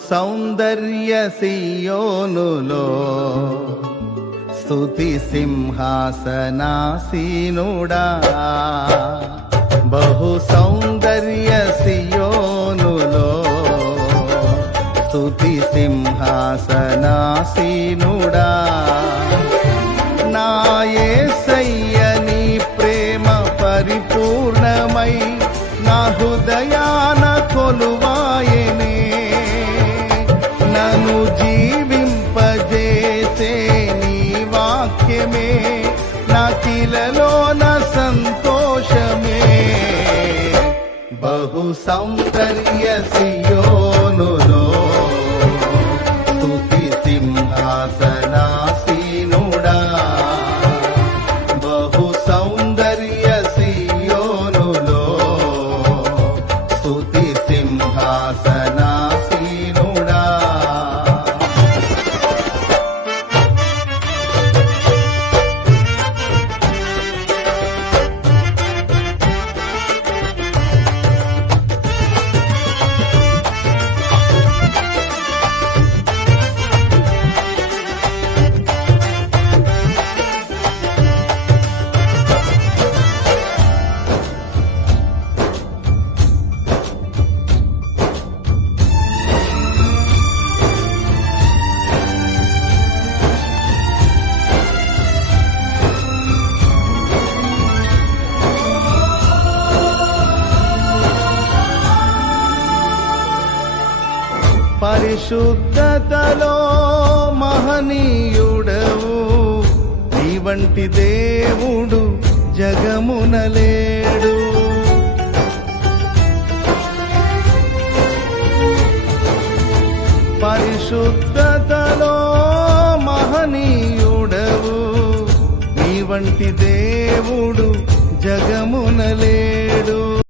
సౌందర్య సియోనులో స్తుతి సింహాసనాసీనుడా బహు సౌందర్య సియోనులో స్తుతి సింహాసనాసీనుడా నా యేసయ్య నీ ప్రేమ పరిపూర్ణమై నా హృదయాన కొలువాయనే నన్ను జీవింపజేసే నీ వాక్యమే నా కిలలోన సంతోషమే బహు సౌందర్య సియోనులో స్తుతి సింహాసనాసీనుడా బహు సౌందర్య సియోనులో స్తుతి సింహాసనాసీనుడా పరిశుద్ధతలో మహనీయుడవు నీ వంటి దేవుడు జగమునలేడు పరిశుద్ధతలో మహనీయుడవు నీ వంటి దేవుడు జగమునలేడు